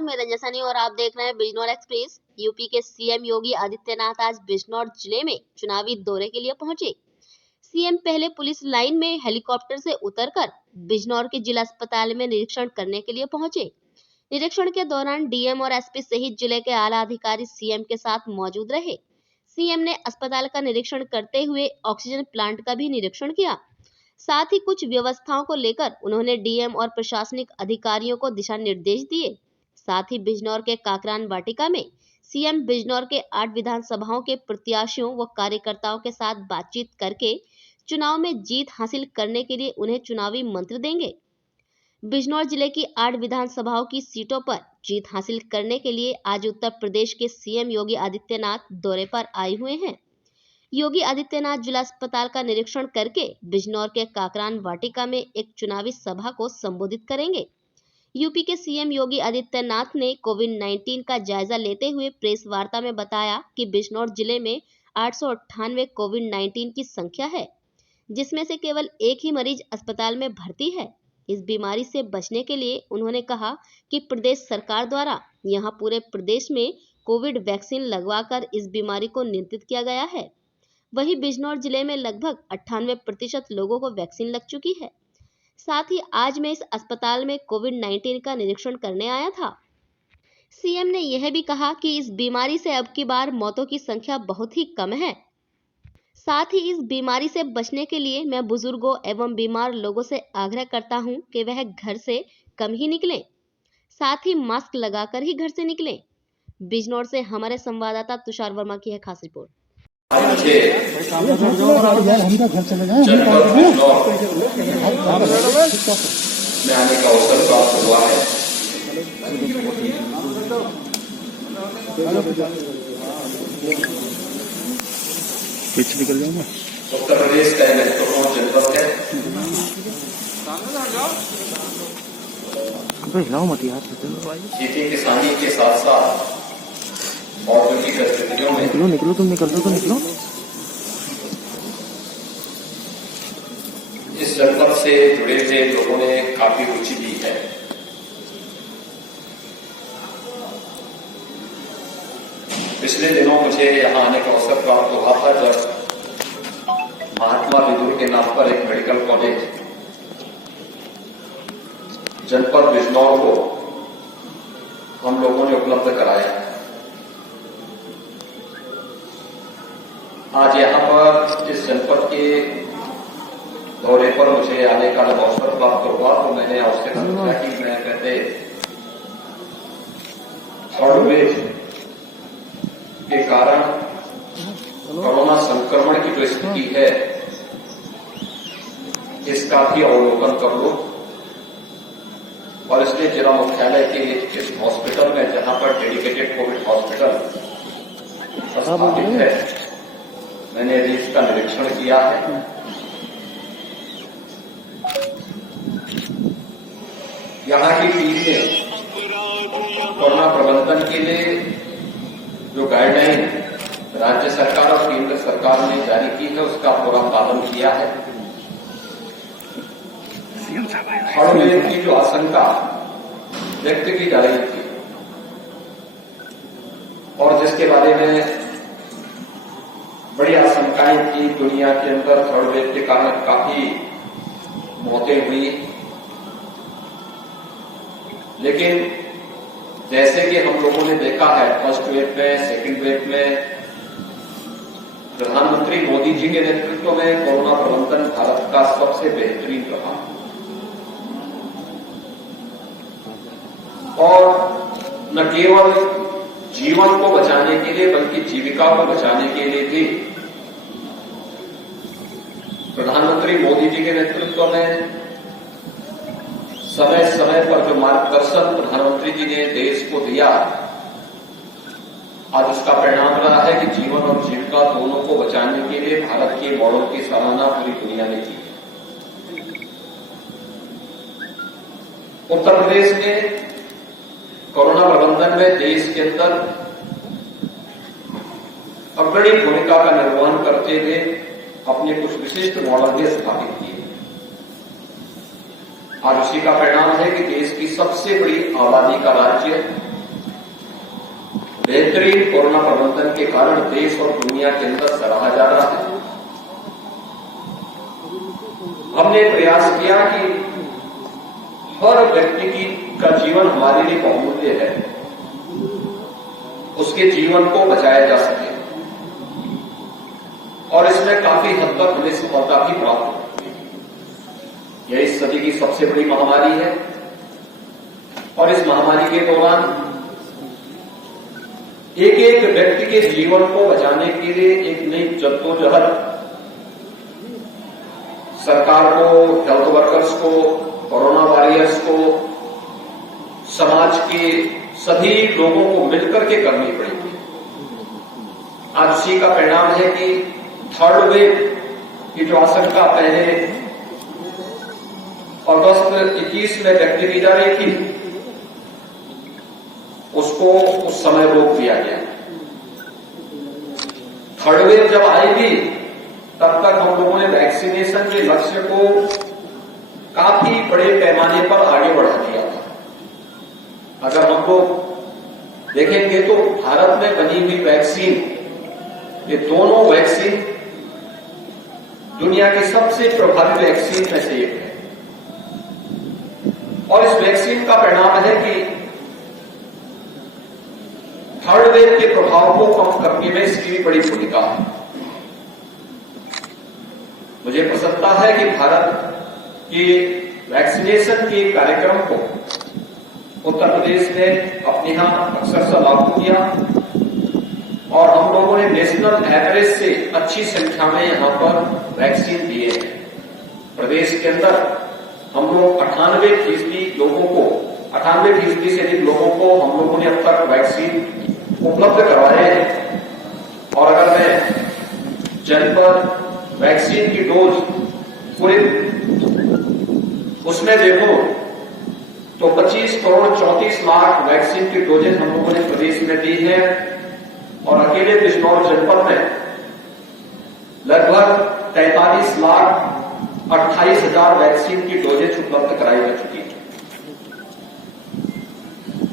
मैं रंजना सनी और आप देख रहे हैं बिजनौर एक्सप्रेस। यूपी के सीएम योगी आदित्यनाथ आज बिजनौर जिले में चुनावी दौरे के लिए पहुंचे। सीएम पहले पुलिस लाइन में हेलीकॉप्टर से उतरकर बिजनौर के जिला अस्पताल में निरीक्षण करने के लिए पहुंचे। निरीक्षण के दौरान डीएम और एसपी सहित जिले के आला अधिकारी सीएम के साथ मौजूद रहे। सीएम ने अस्पताल का निरीक्षण करते हुए ऑक्सीजन प्लांट का भी निरीक्षण किया। साथ ही कुछ व्यवस्थाओं को लेकर उन्होंने डीएम और प्रशासनिक अधिकारियों को दिशा निर्देश दिए। साथ ही बिजनौर के काकरान वाटिका में सीएम बिजनौर के 8 विधानसभाओं के प्रत्याशियों व कार्यकर्ताओं के साथ बातचीत करके चुनाव में जीत हासिल करने के लिए उन्हें चुनावी मंत्र देंगे। बिजनौर जिले की 8 विधानसभाओं की सीटों पर जीत हासिल करने के लिए आज उत्तर प्रदेश के सीएम योगी आदित्यनाथ दौरे पर आए हुए हैं। योगी आदित्यनाथ जिला अस्पताल का निरीक्षण करके बिजनौर के काकरान वाटिका में एक चुनावी सभा को संबोधित करेंगे। यूपी के सीएम योगी आदित्यनाथ ने कोविड-19 का जायजा लेते हुए प्रेस वार्ता में बताया कि बिजनौर जिले में 898 कोविड-19 की संख्या है, जिसमें से केवल एक ही मरीज अस्पताल में भर्ती है। इस बीमारी से बचने के लिए उन्होंने कहा कि प्रदेश सरकार द्वारा यहां पूरे प्रदेश में कोविड वैक्सीन लगवाकर इस बीमारी को नियंत्रित किया गया है। वहीं बिजनौर जिले में लगभग 98% लोगों को वैक्सीन लग चुकी है। साथ ही आज मैं इस अस्पताल में कोविड-19 का निरीक्षण करने आया था। सीएम ने यह भी कहा कि इस बीमारी से अब की बार मौतों की संख्या बहुत ही कम है। साथ ही इस बीमारी से बचने के लिए मैं बुजुर्गों एवं बीमार लोगों से आग्रह करता हूं कि वह घर से कम ही निकलें, साथ ही मास्क लगाकर ही घर से निकलें। बिजनौर से हमारे संवाददाता तुषार वर्मा की है खास रिपोर्ट। में आने का अवसर प्राप्त हुआ है। उत्तर प्रदेश का महत्वपूर्ण जनपद है। खेती किसानी के साथ साथ औद्योगिक गतिविधियों में निकलो। इस जनपद से जुड़े हुए लोगों ने काफी रुचि दी है। पिछले दिनों मुझे यहाँ आने का अवसर प्राप्त हुआ था जब महात्मा विदुर के नाम पर एक मेडिकल कॉलेज जनपद बिजनौर को हम लोगों ने उपलब्ध कराया। आज यहाँ पर इस जनपद के दौरे पर मुझे आने का जब अवसर प्राप्त हुआ तो मैंने अवसर सोचा कि मैं पहले थर्ड वेव के कारण कोरोना संक्रमण की जो स्थिति है इसका भी अवलोकन कर लूं और इसलिए जिला मुख्यालय के इस हॉस्पिटल में जहां पर डेडिकेटेड कोविड हॉस्पिटल स्थापित है मैंने अभी इसका निरीक्षण किया है। यहाँ की टीम ने कोरोना प्रबंधन के लिए जो गाइडलाइन राज्य सरकार और केंद्र सरकार ने जारी की है उसका पूरा पालन किया है। थर्ड वेव की जो आशंका व्यक्त की जा रही थी और जिसके बारे में बड़ी आशंकाएं थी, दुनिया के अंदर थर्ड वेव के कारण काफी मौतें हुई, लेकिन जैसे कि हम लोगों ने देखा है फर्स्ट वेव में, सेकंड वेव में प्रधानमंत्री मोदी जी के नेतृत्व में कोरोना प्रबंधन भारत का सबसे बेहतरीन रहा और न केवल जीवन को बचाने के लिए बल्कि जीविका को बचाने के लिए भी प्रधानमंत्री मोदी जी के नेतृत्व में समय समय पर जो मार्गदर्शन प्रधानमंत्री जी ने देश को दिया आज उसका परिणाम रहा है कि जीवन और जीविका दोनों को बचाने के लिए भारत के मॉडल की सराहना पूरी दुनिया ने की। उत्तर प्रदेश ने कोरोना प्रबंधन में देश के अंदर अग्रणी भूमिका का निर्वहन करते हुए अपने कुछ विशिष्ट मॉडल भी स्थापित किए। आज उसी का परिणाम है कि देश की सबसे बड़ी आबादी का राज्य बेहतरीन कोरोना प्रबंधन के कारण देश और दुनिया के अंदर सराहा जा रहा है। हमने प्रयास किया कि हर व्यक्ति का जीवन हमारे लिए बहुमूल्य है, उसके जीवन को बचाया जा सके, और इसमें काफी हद तक हमें सफलता भी प्राप्त हुई। यह इस सदी की सबसे बड़ी महामारी है और इस महामारी के दौरान एक एक व्यक्ति के जीवन को बचाने के लिए एक नई जद्दोजहद सरकार को, हेल्थ वर्कर्स को, कोरोना वॉरियर्स को, समाज के सभी लोगों को मिलकर के करनी पड़ेगी। आज उसी का परिणाम है कि थर्ड वेव की जो आशंका पहले अगस्त 21 में व्यक्त की जा रही थी, उसको उस समय रोक दिया गया। थर्ड वेव जब आएगी तब तक हम लोगों ने वैक्सीनेशन के लक्ष्य को काफी बड़े पैमाने पर आगे बढ़ा दिया था। अगर हम लोग देखेंगे तो भारत में बनी हुई वैक्सीन, ये दोनों वैक्सीन दुनिया की सबसे प्रभावी वैक्सीन में से एक है, और इस वैक्सीन का परिणाम है कि थर्ड वेव के प्रभाव को कम करने में इसकी भी बड़ी भूमिका है। मुझे प्रसन्नता है कि भारत के वैक्सीनेशन के कार्यक्रम को उत्तर प्रदेश ने अपने यहां अक्सर से लागू किया, और हम लोगों ने नेशनल एवरेज से अच्छी संख्या में यहां पर वैक्सीन दिए हैं। प्रदेश के अंदर हम लोग 98% लोगों को, 98% से अधिक लोगों को हम लोगों ने अब तक वैक्सीन उपलब्ध करवाए हैं। और अगर मैं जनपद वैक्सीन की डोज पूरे उसमें देखो तो 25 करोड़ 34 लाख वैक्सीन की डोजेज हम लोगों ने प्रदेश में दी है, और अकेले बिजनौर जनपद में लगभग 43 लाख 28 हजार वैक्सीन की डोजेज उपलब्ध कराई जा चुकी है।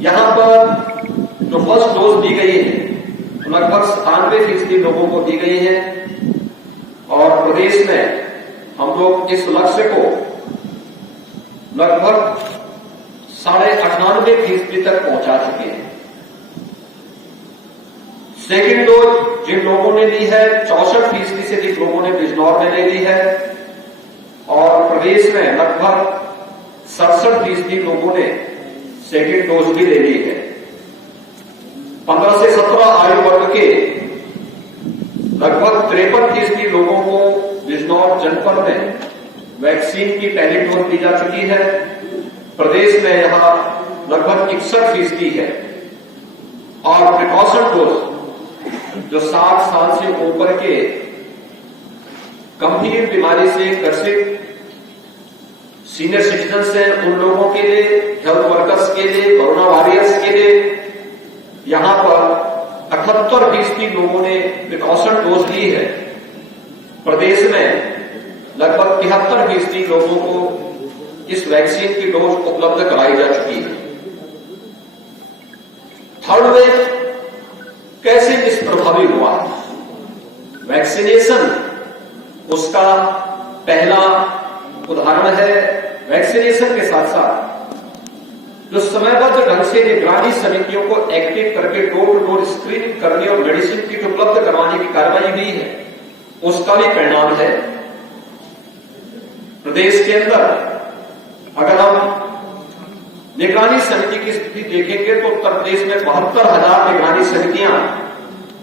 यहां पर जो फर्स्ट डोज दी गई है लगभग 97% लोगों को दी गई है, और प्रदेश में हम लोग इस लक्ष्य को लगभग 98.5% तक पहुंचा चुके हैं। सेकेंड डोज जिन लोगों ने ली है 64% से अधिक लोगों ने बिजनौर में ले ली है, और प्रदेश में लगभग 67% लोगों ने सेकेंड डोज भी ले ली है। 15 से 17 आयु वर्ग के लगभग 53% लोगों को बिजनौर जनपद में वैक्सीन की पहली डोज दी जा चुकी है। प्रदेश में यहां लगभग 61% है, और प्रिकॉशन डोज जो 60 साल से ऊपर के गंभीर बीमारी से ग्रसित सीनियर सिटीजन हैं, उन लोगों के लिए, हेल्थ वर्कर्स के लिए, कोरोना वॉरियर्स के लिए यहां पर 78% लोगों ने प्रिकॉशन डोज ली है। प्रदेश में लगभग 73% लोगों को इस वैक्सीन की डोज उपलब्ध कराई जा चुकी है। थर्ड वेव कैसे निष्प्रभावी हुआ? वैक्सीनेशन उसका पहला उदाहरण है। वैक्सीनेशन के साथ साथ जो समयबद्ध ढंग से निगरानी समितियों को एक्टिव करके डोर टू डोर स्क्रीनिंग करने और मेडिसिन किट उपलब्ध करवाने की कार्रवाई हुई है, उसका भी परिणाम है। प्रदेश के अंदर अगर हम निगरानी समिति की स्थिति देखेंगे तो उत्तर प्रदेश में 72,000 निगरानी समितियां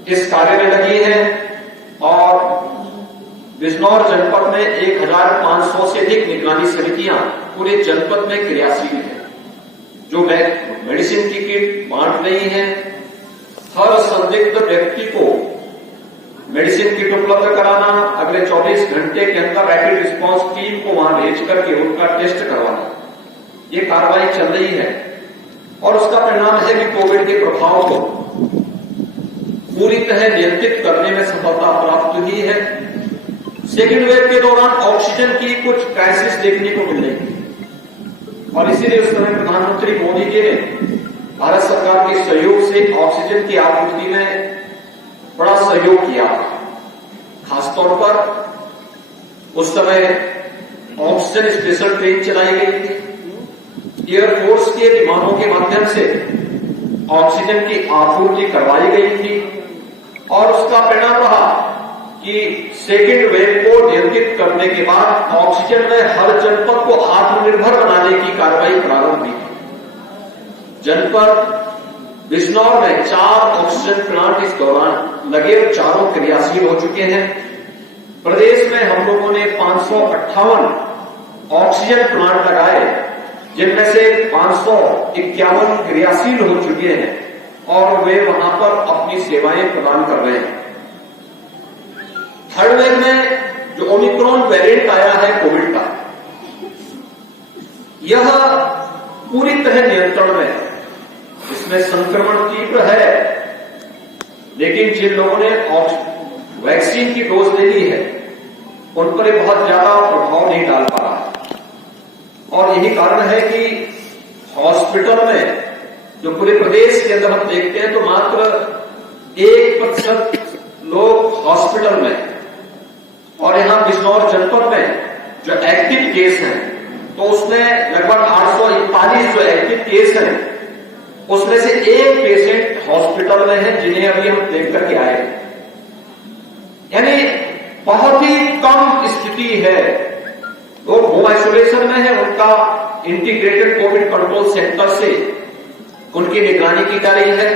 इस कार्य में लगी हैं, और बिजनौर जनपद में 1,500 से अधिक निगरानी समितियां पूरे जनपद में क्रियाशील है, जो मेडिसिन की किट बांट रही हैं। हर संदिग्ध व्यक्ति को मेडिसिन किट उपलब्ध कराना, अगले 24 घंटे के अंदर रैपिड रिस्पांस टीम को वहां भेज करके उनका टेस्ट करवाना, ये कार्रवाई चल रही है। और उसका परिणाम है कि कोविड के प्रभाव को पूरी तरह नियंत्रित करने में सफलता प्राप्त हुई है। सेकेंड वेव के दौरान ऑक्सीजन की कुछ क्राइसिस देखने को मिल रही थी, और इसीलिए उस समय प्रधानमंत्री मोदी जी ने भारत सरकार के सहयोग से ऑक्सीजन की आपूर्ति में बड़ा सहयोग किया। खासतौर पर उस समय ऑक्सीजन स्पेशल ट्रेन चलाई गई थी। एयरफोर्स के विमानों के माध्यम से ऑक्सीजन की आपूर्ति करवाई गई थी और उसका परिणाम रहा कि सेकेंड वेव को नियंत्रित करने के बाद ऑक्सीजन में हर जनपद को आत्मनिर्भर बनाने की कार्रवाई प्रारंभ हुई। जनपद बिजनौर में 4 ऑक्सीजन प्लांट इस दौरान लगे और चारों क्रियाशील हो चुके हैं। प्रदेश में हम लोगों ने 558 ऑक्सीजन प्लांट लगाए, जिनमें से 551 क्रियाशील हो चुके हैं और वे वहां पर अपनी सेवाएं प्रदान कर रहे हैं। थर्ड वेव में जो ओमिक्रॉन वेरिएंट आया है कोविड का, यह पूरी तरह नियंत्रण में है। इसमें संक्रमण तीव्र है, लेकिन जिन लोगों ने वैक्सीन की डोज ले ली है उन पर बहुत ज्यादा प्रभाव नहीं डाल पा रहा है। और यही कारण है कि हॉस्पिटल में जो पूरे प्रदेश के अंदर हम देखते हैं तो मात्र 1% लोग हॉस्पिटल में, और यहां बिजनौर जनपद में जो एक्टिव केस हैं तो उसमें लगभग 841 जो एक्टिव केस हैं उसमें से 1 पेशेंट हॉस्पिटल में है, जिन्हें अभी हम देख करके आए। यानी बहुत ही कम स्थिति है। लोग होम आइसोलेशन में है, उनका इंटीग्रेटेड कोविड कंट्रोल सेंटर से उनकी निगरानी की जा रही है।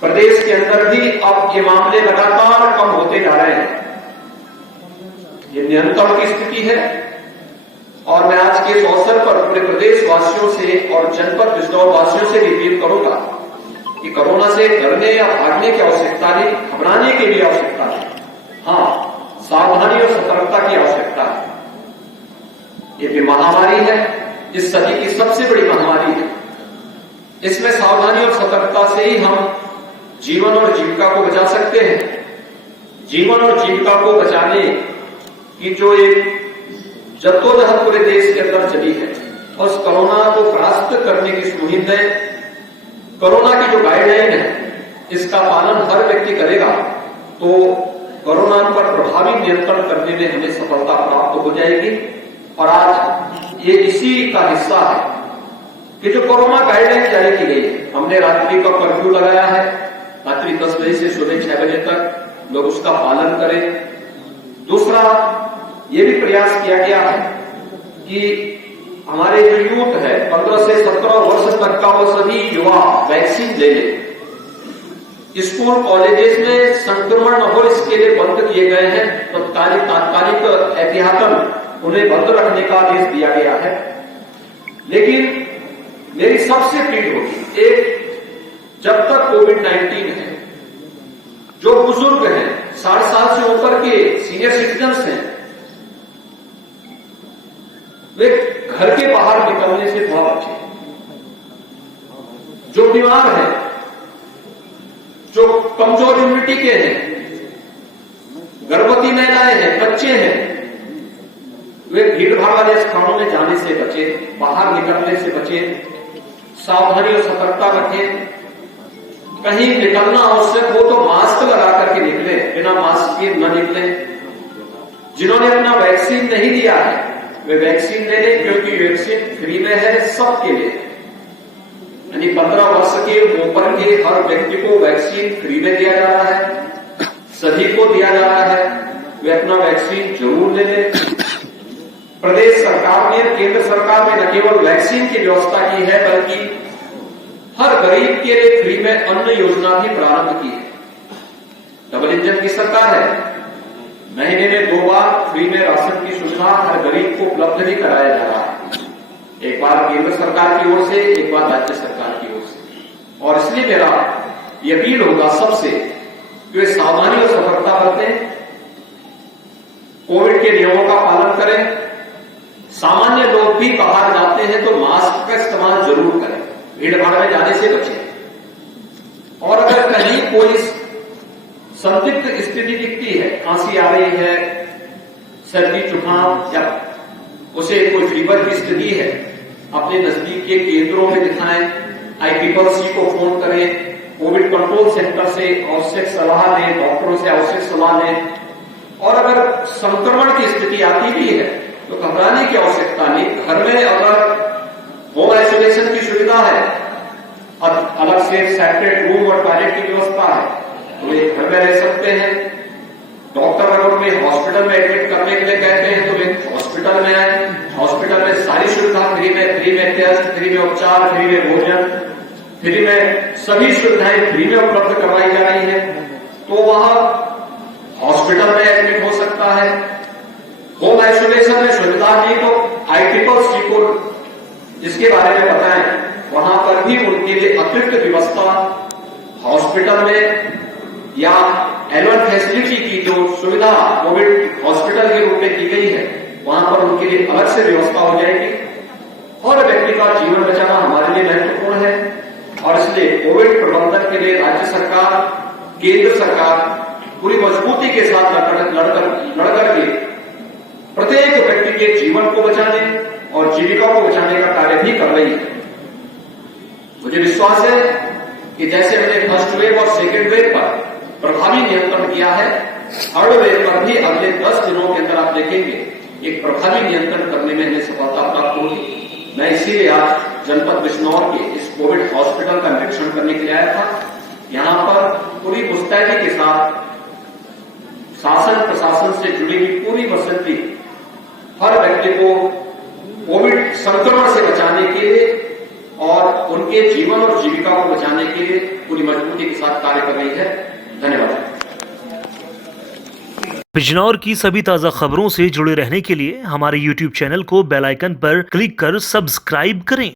प्रदेश के अंदर भी अब ये मामले लगातार कम होते जा रहे हैं। ये नियंत्रण की स्थिति है और मैं आज के इस अवसर पर पूरे प्रदेश वासियों से और जनपद बिजनौर वासियों से भी अपील करूंगा कि कोरोना से डरने या भागने की आवश्यकता नहीं, घबराने की भी आवश्यकता नहीं। हाँ, सावधानी और सतर्कता की आवश्यकता है। ये भी महामारी है, इस सदी की सबसे बड़ी महामारी है। इसमें सावधानी और सतर्कता से ही हम जीवन और जीविका को बचा सकते हैं। जीवन और जीविका को बचाने की जो एक जद्दोजहद पूरे देश के अंदर चली है और उस कोरोना को परास्त करने की इस मुहिम में कोरोना की जो गाइडलाइन है इसका पालन हर व्यक्ति करेगा तो कोरोना पर प्रभावी नियंत्रण करने में हमें सफलता प्राप्त हो जाएगी। और आज ये इसी का हिस्सा है कि जो कोरोना गाइडलाइन जारी की गई है, हमने रात्रि का कर्फ्यू लगाया है। रात्रि 10 बजे से सुबह 6 बजे तक लोग उसका पालन करें। दूसरा, ये भी प्रयास किया गया है कि हमारे जो यूथ है 15 से 17 वर्ष तक का वो सभी युवा वैक्सीन ले लें। स्कूल कॉलेजेस में संक्रमण न हो इसके लिए बंद किए गए हैं, तो तात्कालिक एहतियातन उन्हें बंद रखने का आदेश दिया गया है। लेकिन मेरी सबसे अपील होगी, एक जब तक कोविड-19 है, जो बुजुर्ग हैं 60 साल से ऊपर के सीनियर सिटीजन्स हैं, वे घर के बाहर निकलने से थोड़ा बचें। जो बीमार हैं, जो कमजोर इम्यूनिटी के हैं, गर्भवती महिलाएं हैं, बच्चे हैं, वे भीड़भाड़ वाले स्थानों में जाने से बचें, बाहर निकलने से बचें, सावधानी और सतर्कता रखें। कहीं निकलना आवश्यक हो तो मास्क लगा करके निकले, बिना मास्क के न निकले। जिन्होंने अपना वैक्सीन नहीं दिया है वे वैक्सीन ले लें, क्योंकि वैक्सीन फ्री में है सबके लिए। यानी 15 वर्ष के ऊपर के हर व्यक्ति को वैक्सीन फ्री में दिया जा रहा है, सभी को दिया जा रहा है। वे अपना वैक्सीन जरूर ले लें। प्रदेश सरकार ने, केंद्र सरकार ने न केवल वैक्सीन की व्यवस्था की है बल्कि हर गरीब के लिए फ्री में अन्न योजना भी प्रारंभ की है। डबल इंजन की सरकार है, महीने में 2 बार फ्री में राशन की सुविधा हर गरीब को उपलब्ध भी कराया जा रहा है। एक बार केंद्र सरकार की ओर से, एक बार राज्य सरकार की ओर से। और इसलिए मेरा ये अपील होगा सबसे कि वे सावधानी और सतर्कता बरतें, कोविड के नियमों का पालन करें। सामान्य लोग भी बाहर जाते हैं तो मास्क का इस्तेमाल जरूर करें, भीड़-भाड़ में जाने से बचें। और अगर कहीं कोई संदिग्ध स्थिति दिखती है, खांसी आ रही है, सर्दी जुकाम या उसे कोई फीवर की स्थिति है, अपने नजदीक के केंद्रों में दिखाएं, ICCC को फोन करें, कोविड कंट्रोल सेंटर से आवश्यक सलाह लें, डॉक्टरों से आवश्यक सलाह लें। और अगर संक्रमण की स्थिति आती भी है तो घबराने की आवश्यकता नहीं। घर में अगर होम आइसोलेशन की सुविधा है, अलग से सेपरेट रूम और टॉयलेट की व्यवस्था है, तो वे घर में रह सकते हैं। डॉक्टर अगर उन्हें हॉस्पिटल में एडमिट करने के लिए कहते हैं तो वे हॉस्पिटल में आए। हॉस्पिटल में सारी सुविधा फ्री में टेस्ट, फ्री में उपचार, फ्री में भोजन, फ्री में सभी सुविधाएं फ्री में उपलब्ध करवाई जा रही है। तो वह हॉस्पिटल में एडमिट हो सकता है। होम आइसोलेशन में सुविधा नहीं तो ICCC को जिसके बारे में बताएं, वहां पर भी उनके लिए अतिरिक्त व्यवस्था हॉस्पिटल में या L1 फैसिलिटी की जो सुविधा कोविड हॉस्पिटल के रूप में की गई है, वहां पर उनके लिए अलग से व्यवस्था हो जाएगी। और व्यक्ति का जीवन बचाना हमारे लिए महत्वपूर्ण है और इसलिए कोविड प्रबंधन के लिए राज्य सरकार, केंद्र सरकार पूरी मजबूती के साथ लड़कर के प्रत्येक व्यक्ति के जीवन को बचाने और जीविका को बचाने का कार्य भी कर रही है। मुझे विश्वास है कि जैसे हमने फर्स्ट वेव और सेकेंड वेव पर प्रभावी नियंत्रण किया है, थर्ड वेव पर भी अगले 10 दिनों के अंदर आप देखेंगे एक प्रभावी नियंत्रण करने में हमें सफलता प्राप्त होगी। मैं इसीलिए आज जनपद बिजनौर के इस कोविड हॉस्पिटल का निरीक्षण करने के लिए आया था। यहां पर पूरी मुस्तैदी के साथ शासन प्रशासन से जुड़ी हुई पूरी वसंती हर व्यक्ति को कोविड संक्रमण से बचाने के लिए और उनके जीवन और जीविका को बचाने के लिए पूरी मजबूती के साथ कार्य कर रही है। धन्यवाद। बिजनौर की सभी ताज़ा खबरों से जुड़े रहने के लिए हमारे YouTube चैनल को बेल आइकन पर क्लिक कर सब्सक्राइब करें।